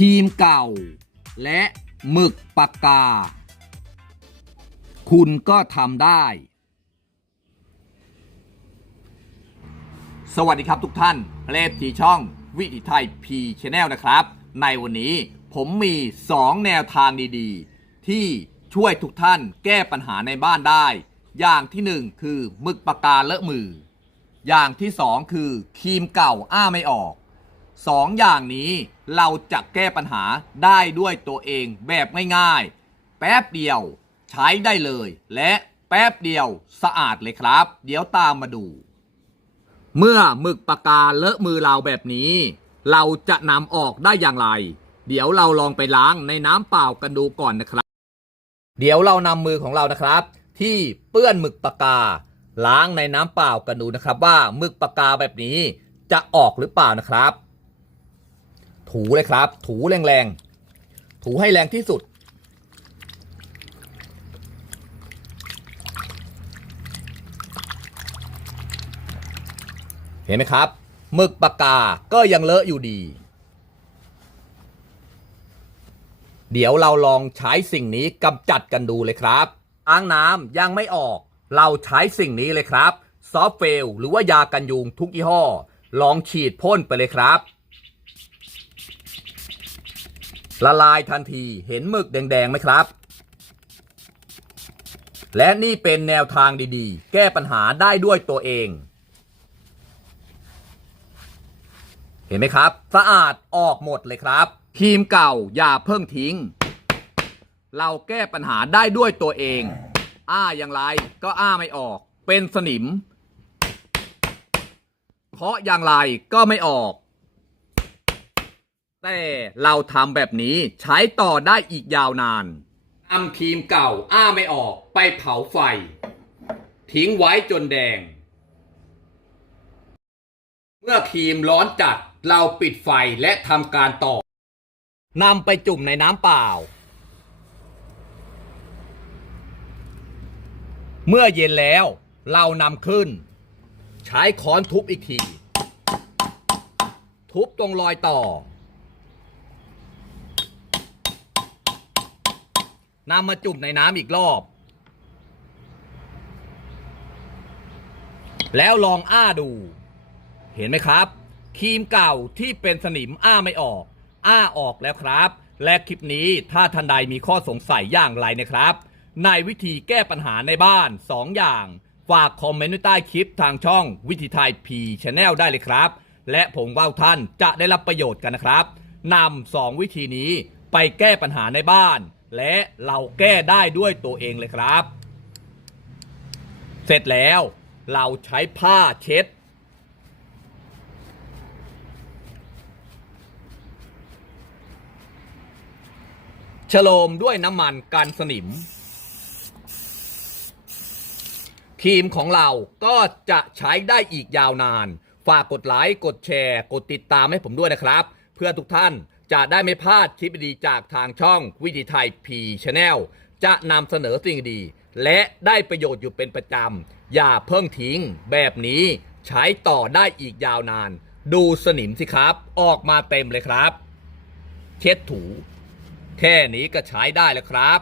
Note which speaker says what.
Speaker 1: ครีมเก่า และหมึกปากกา คุณก็ทำได้ สวัสดีครับทุกท่านเลฟทีช่องวิถีไทยพีชแนลนะครับ ในวันนี้ผมมี 2 แนวทางดีๆ ที่ช่วยทุกท่านแก้ปัญหาในบ้านได้ อย่างที่ 1 คือหมึกปากกาเลอะมือ อย่างที่ 2 คือครีมเก่าอ้าไม่ออก สองอย่างนี้เราจะแก้ปัญหาได้ด้วยตัวเองแบบง่ายๆ แป๊บเดียวใช้ได้เลย และแป๊บเดียวสะอาดเลยครับ เดี๋ยวตามมาดู เมื่อหมึกปากกาเลอะมือเราแบบนี้ เราจะนำออกได้อย่างไร เดี๋ยวเราลองไปล้างในน้ำเปล่ากันดูก่อนนะครับ เดี๋ยวเรานำมือของเรานะครับ ที่เปื้อนหมึกปากกา ล้างในน้ำเปล่ากันดูนะครับ ว่าหมึกปากกาแบบนี้จะออกหรือเปล่านะครับ ถูเลยครับ ถูแรงๆ ถูให้แรงที่สุด เห็นไหมครับหมึกปากกาก็ยังเลอะอยู่ดี เดี๋ยวเราลองใช้สิ่งนี้กำจัดกันดูเลยครับอ้างน้ำยังไม่ออก เราใช้สิ่งนี้เลยครับ ซอฟเฟล หรือว่ายากันยุงทุกยี่ห้อ ลองฉีดพ่นไปเลยครับ ละลายทันทีเห็นหมึกแดงๆไหมครับ และนี่เป็นแนวทางดีๆ แก้ปัญหาได้ด้วยตัวเอง เห็นไหมครับ สะอาดออกหมดเลยครับครีมเก่าอย่าเพิ่งทิ้ง เราแก้ปัญหาได้ด้วยตัวเอง อ้าอย่างไรก็อ้าไม่ออก เป็นสนิมเพราะอย่างไรก็ไม่ออก แต่เราทำแบบนี้ใช้ต่อได้อีกยาวนานนำครีมเก่าอ้าไม่ออกไปเผาไฟ ทิ้งไว้จนแดง เมื่อครีมร้อนจัดเราปิดไฟและทำการต่อนำไปจุ่มในน้ำเปล่า เมื่อเย็นแล้วเรานำขึ้น ใช้ค้อนทุบอีกที ทุบตรงรอยต่อ นำมาจุ่มในน้ำอีกรอบ แล้วลองอ้าดู เห็นไหมครับ ครีมเก่าที่เป็นสนิมอ้าไม่ออก อ้าออกแล้วครับ และคลิปนี้ถ้าท่านใดมีข้อสงสัยอย่างไรนะครับ ในวิธีแก้ปัญหาในบ้าน 2 อย่าง ฝากคอมเมนต์ไว้ใต้คลิปทางช่องวิธีไทยพีชแนลได้เลยครับ และผมว่าท่านจะได้รับประโยชน์กันนะครับนำสองวิธีนี้ไปแก้ปัญหาในบ้าน และเราแก้ได้ด้วยตัวเองเลยครับ เสร็จแล้วเราใช้ผ้าเช็ด ฉโลมด้วยน้ำมันกันสนิมครีมของเราก็จะใช้ได้อีกยาวนาน ฝากกดไลค์ กดแชร์ กดติดตามให้ผมด้วยนะครับ เพื่อทุกท่าน จะได้ไม่พลาดคลิปดีจากทางช่องวิธีไทยพีชแนลจะนำเสนอสิ่งดี และได้ประโยชน์อยู่เป็นประจำ อย่าเพิ่งทิ้ง แบบนี้ใช้ต่อได้อีกยาวนาน ดูสนิมสิครับ ออกมาเต็มเลยครับ เช็ดถู แค่นี้ก็ใช้ได้แล้วครับ